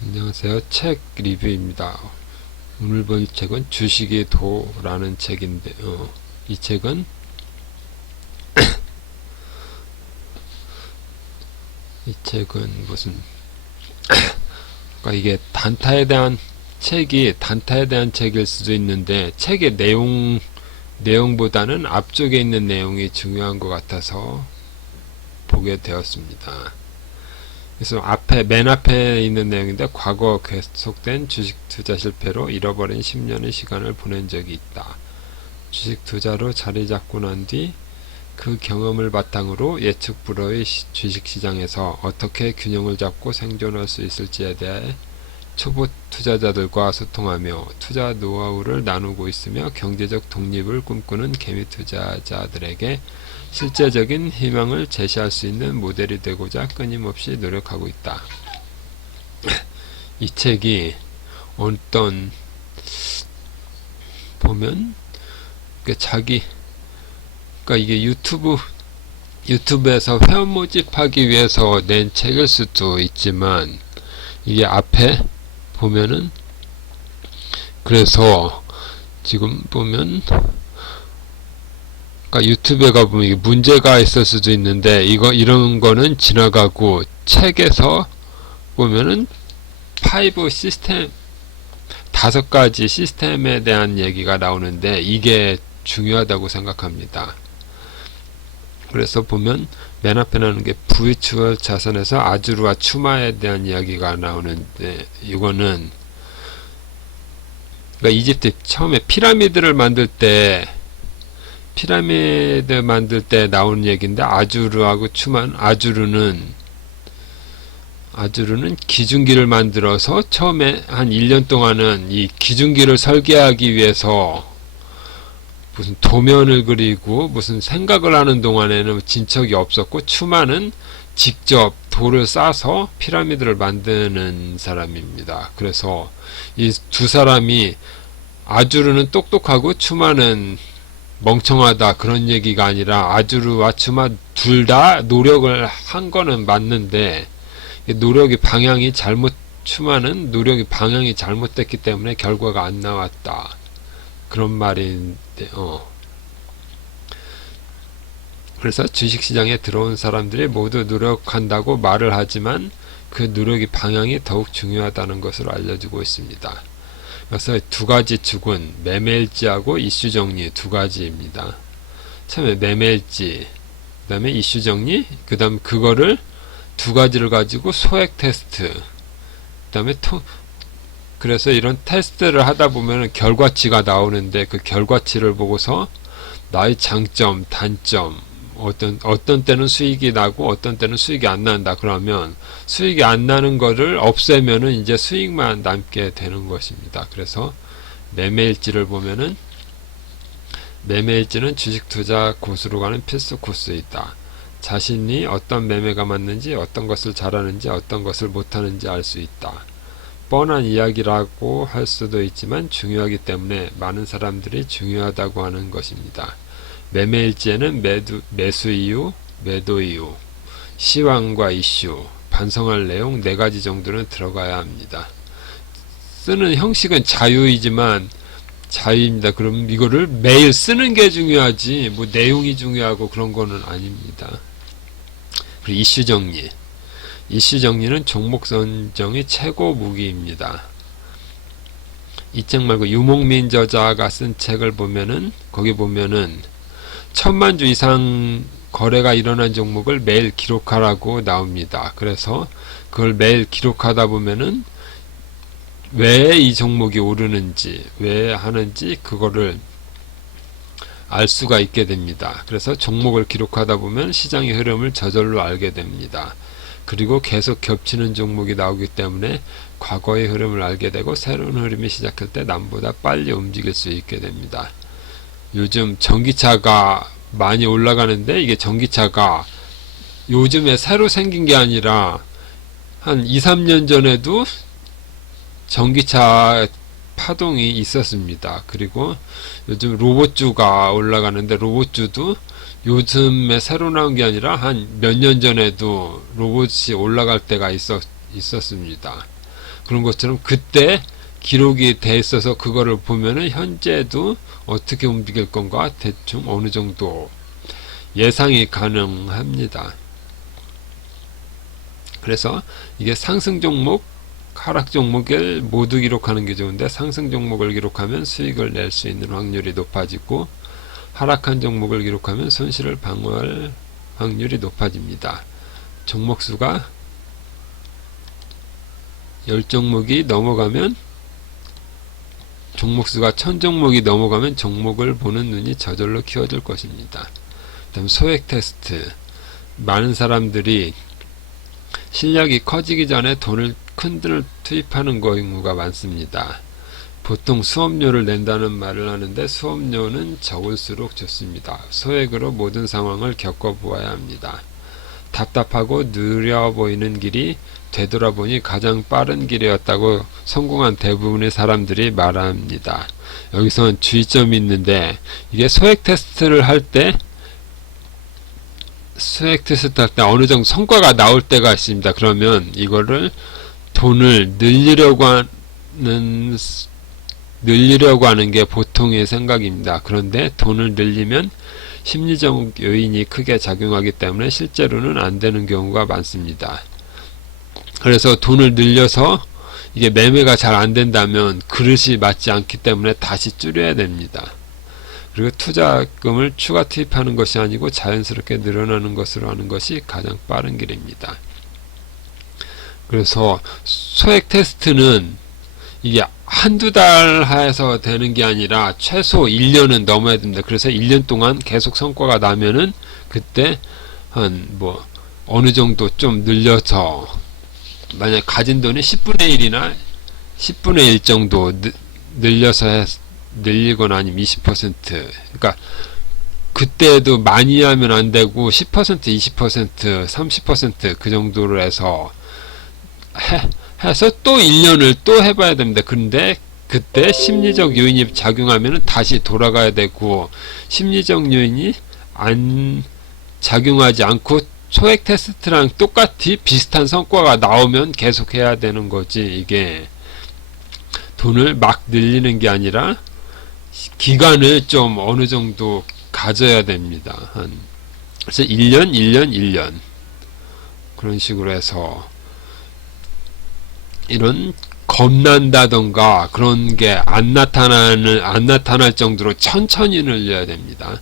안녕하세요. 책 리뷰입니다. 오늘 볼 책은 주식의 도라는 책인데, 이 책은 무슨, 그러니까 이게 단타에 대한 책일 수도 있는데, 책의 내용보다는 앞쪽에 있는 내용이 중요한 것 같아서 보게 되었습니다. 그래서 맨 앞에 있는 내용인데, 과거 계속된 주식 투자 실패로 잃어버린 10년의 시간을 보낸 적이 있다. 주식 투자로 자리 잡고 난 뒤 그 경험을 바탕으로 예측 불허의 주식 시장에서 어떻게 균형을 잡고 생존할 수 있을지에 대해 초보 투자자들과 소통하며 투자 노하우를 나누고 있으며 경제적 독립을 꿈꾸는 개미 투자자들에게 실제적인 희망을 제시할 수 있는 모델이 되고자 끊임없이 노력하고 있다. 이 책이 보면 그러니까 이게 유튜브에서 회원 모집하기 위해서 낸 책일 수도 있지만, 이게 앞에 보면은, 그래서 지금 보면, 그러니까 유튜브에 가보면 이게 문제가 있을 수도 있는데, 이런 거는 지나가고, 책에서 보면은 5가지 시스템에 대한 얘기가 나오는데, 이게 중요하다고 생각합니다. 그래서 보면 맨 앞에 나오는 게 부유추월 자산에서 아주르와 추마에 대한 이야기가 나오는데, 이거는 그러니까 이집트 처음에 피라미드 만들 때 나오는 얘기인데, 아주르하고 추만, 아주르는 기중기를 만들어서 처음에 한 1년 동안은 이 기중기를 설계하기 위해서 무슨 도면을 그리고 무슨 생각을 하는 동안에는 진척이 없었고, 추마는 직접 돌을 싸서 피라미드를 만드는 사람입니다. 그래서 이 두 사람이, 아주르는 똑똑하고 추마는 멍청하다, 그런 얘기가 아니라 아주르와 추마 둘 다 노력을 한 거는 맞는데, 추마는 노력이 방향이 잘못됐기 때문에 결과가 안 나왔다, 그런 말인데, 그래서 주식시장에 들어온 사람들이 모두 노력한다고 말을 하지만 그 노력의 방향이 더욱 중요하다는 것을 알려주고 있습니다. 그래서 두 가지 축은 매매일지하고 이슈 정리 두 가지입니다. 처음에 매매일지, 그 다음에 이슈 정리, 그 다음 그거를 두 가지를 가지고 소액 테스트, 그 다음에 그래서 이런 테스트를 하다 보면 결과치가 나오는데, 그 결과치를 보고서 나의 장점, 단점, 어떤 때는 수익이 나고 어떤 때는 수익이 안 난다, 그러면 수익이 안 나는 거를 없애면은 이제 수익만 남게 되는 것입니다. 그래서 매매일지를 보면은, 매매일지는 주식 투자 고수로 가는 필수 코스이다. 자신이 어떤 매매가 맞는지, 어떤 것을 잘하는지, 어떤 것을 못하는지 알 수 있다. 뻔한 이야기라고 할 수도 있지만 중요하기 때문에 많은 사람들이 중요하다고 하는 것입니다. 매매일지에는 매수 이유, 매도 이유, 시황과 이슈, 반성할 내용 4가지 정도는 들어가야 합니다. 쓰는 형식은 자유입니다. 그럼 이거를 매일 쓰는 게 중요하지, 뭐 내용이 중요하고 그런 거는 아닙니다. 그리고 이슈 정리. 이슈 정리는 종목 선정의 최고 무기입니다. 이 책 말고 유목민 저자가 쓴 책을 보면은, 거기 보면은 1000만 주 이상 거래가 일어난 종목을 매일 기록하라고 나옵니다. 그래서 그걸 매일 기록하다 보면은 왜 이 종목이 오르는지, 왜 하는지 그거를 알 수가 있게 됩니다. 그래서 종목을 기록하다 보면 시장의 흐름을 저절로 알게 됩니다. 그리고 계속 겹치는 종목이 나오기 때문에 과거의 흐름을 알게 되고, 새로운 흐름이 시작할 때 남보다 빨리 움직일 수 있게 됩니다. 요즘 전기차가 많이 올라가는데, 이게 전기차가 요즘에 새로 생긴 게 아니라 한 2, 3년 전에도 전기차 파동이 있었습니다. 그리고 요즘 로봇주가 올라가는데, 로봇주도 요즘에 새로 나온 게 아니라 한 몇 년 전에도 로봇이 올라갈 때가 있었습니다. 그런 것처럼 그때 기록이 돼 있어서 그거를 보면은 현재도 어떻게 움직일 건가 대충 어느 정도 예상이 가능합니다. 그래서 이게 상승 종목, 하락 종목을 모두 기록하는 게 좋은데, 상승 종목을 기록하면 수익을 낼 수 있는 확률이 높아지고 하락한 종목을 기록하면 손실을 방어할 확률이 높아집니다. 종목 수가 10종목이 넘어가면, 종목 수가 1000종목이 넘어가면 종목을 보는 눈이 저절로 키워질 것입니다. 다음 소액 테스트. 많은 사람들이 실력이 커지기 전에 큰 돈을 투입하는 경우가 많습니다. 보통 수업료를 낸다는 말을 하는데 수업료는 적을수록 좋습니다. 소액으로 모든 상황을 겪어보아야 합니다. 답답하고 느려 보이는 길이 되돌아보니 가장 빠른 길이었다고 성공한 대부분의 사람들이 말합니다. 여기서는 주의점이 있는데, 이게 소액 테스트를 할 때 어느 정도 성과가 나올 때가 있습니다. 그러면 이거를 돈을 늘리려고 하는 게 보통의 생각입니다. 그런데 돈을 늘리면 심리적 요인이 크게 작용하기 때문에 실제로는 안 되는 경우가 많습니다. 그래서 돈을 늘려서 이게 매매가 잘 안 된다면 그릇이 맞지 않기 때문에 다시 줄여야 됩니다. 그리고 투자금을 추가 투입하는 것이 아니고 자연스럽게 늘어나는 것으로 하는 것이 가장 빠른 길입니다. 그래서 소액 테스트는 이게 한두 달 해서 되는 게 아니라 최소 1년은 넘어야 됩니다. 그래서 1년 동안 계속 성과가 나면은 그때 어느 정도 좀 늘려서, 만약 가진 돈이 10분의 1이나 10분의 1 정도 늘려서 늘리거나 아니면 20%, 그러니까 그때도 많이 하면 안 되고 10%, 20%, 30% 그 정도로 해서 해서 또 1년을 또 해봐야 됩니다. 근데 그때 심리적 요인이 작용하면 다시 돌아가야 되고, 심리적 요인이 안 작용하지 않고 소액 테스트랑 똑같이 비슷한 성과가 나오면 계속 해야 되는 거지. 이게 돈을 막 늘리는 게 아니라 기간을 좀 어느 정도 가져야 됩니다. 그래서 1년 그런 식으로 해서, 이런 겁난다던가 그런 게 안 나타날 정도로 천천히 늘려야 됩니다.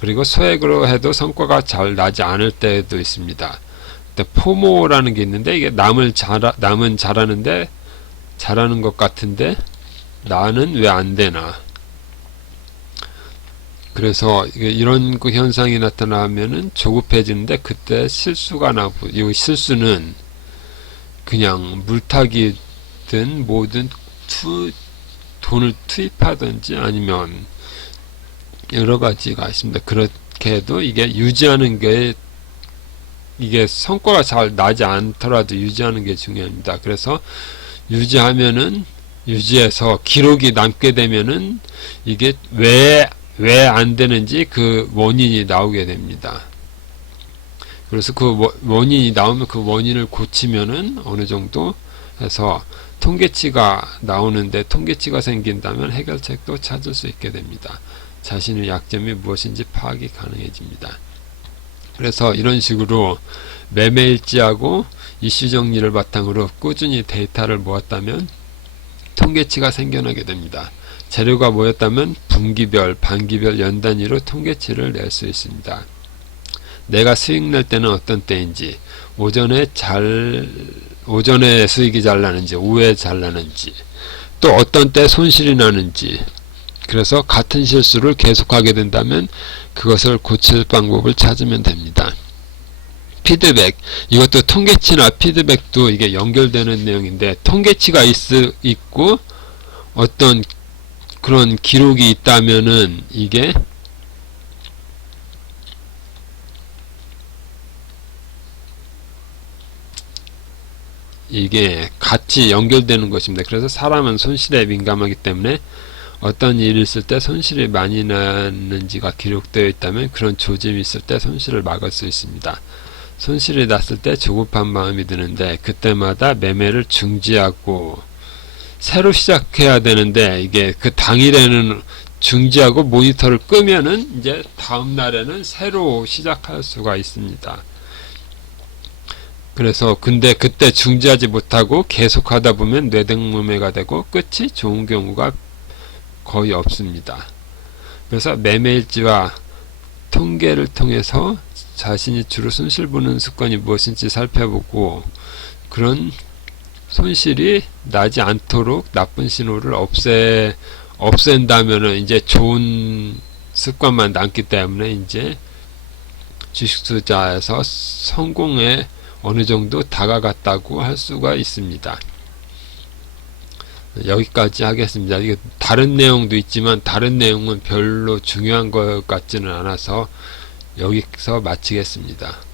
그리고 소액으로 해도 성과가 잘 나지 않을 때도 있습니다. 포모라는 게 있는데, 이게 남은 잘하는데 잘하는 것 같은데 나는 왜 안 되나. 그래서 이런 현상이 나타나면은 조급해지는데, 그때 실수가 나고, 이 실수는 그냥 물타기든 뭐든 돈을 투입하든지 아니면 여러 가지가 있습니다. 그렇게 해도 이게 유지하는 게, 이게 성과가 잘 나지 않더라도 유지하는 게 중요합니다. 그래서 유지해서 기록이 남게 되면은 이게 왜 안 되는지 그 원인이 나오게 됩니다. 그래서 그 원인이 나오면 그 원인을 고치면은 어느 정도 해서 통계치가 나오는데, 통계치가 생긴다면 해결책도 찾을 수 있게 됩니다. 자신의 약점이 무엇인지 파악이 가능해집니다. 그래서 이런 식으로 매매일지하고 이슈 정리를 바탕으로 꾸준히 데이터를 모았다면 통계치가 생겨나게 됩니다. 재료가 모였다면 분기별, 반기별, 연 단위로 통계치를 낼 수 있습니다. 내가 수익 낼 때는 어떤 때인지, 오전에 수익이 잘 나는지, 오후에 잘 나는지, 또 어떤 때 손실이 나는지. 그래서 같은 실수를 계속하게 된다면 그것을 고칠 방법을 찾으면 됩니다. 피드백, 이것도 통계치나 피드백도 이게 연결되는 내용인데, 통계치가 있고 어떤 그런 기록이 있다면은 이게 같이 연결되는 것입니다. 그래서 사람은 손실에 민감하기 때문에 어떤 일이 있을 때 손실이 많이 났는지가 기록되어 있다면 그런 조짐이 있을 때 손실을 막을 수 있습니다. 손실이 났을 때 조급한 마음이 드는데 그때마다 매매를 중지하고 새로 시작해야 되는데 이게 그 당일에는 중지하고 모니터를 끄면은 이제 다음 날에는 새로 시작할 수가 있습니다. 그래서 근데 그때 중지하지 못하고 계속 하다 보면 뇌등매매가 되고 끝이 좋은 경우가 거의 없습니다. 그래서 매매일지와 통계를 통해서 자신이 주로 손실 보는 습관이 무엇인지 살펴보고 그런 손실이 나지 않도록 나쁜 신호를 없앤다면은 이제 좋은 습관만 남기 때문에 이제 주식 투자에서 성공에 어느 정도 다가갔다고 할 수가 있습니다. 여기까지 하겠습니다. 이게 다른 내용도 있지만 다른 내용은 별로 중요한 것 같지는 않아서 여기서 마치겠습니다.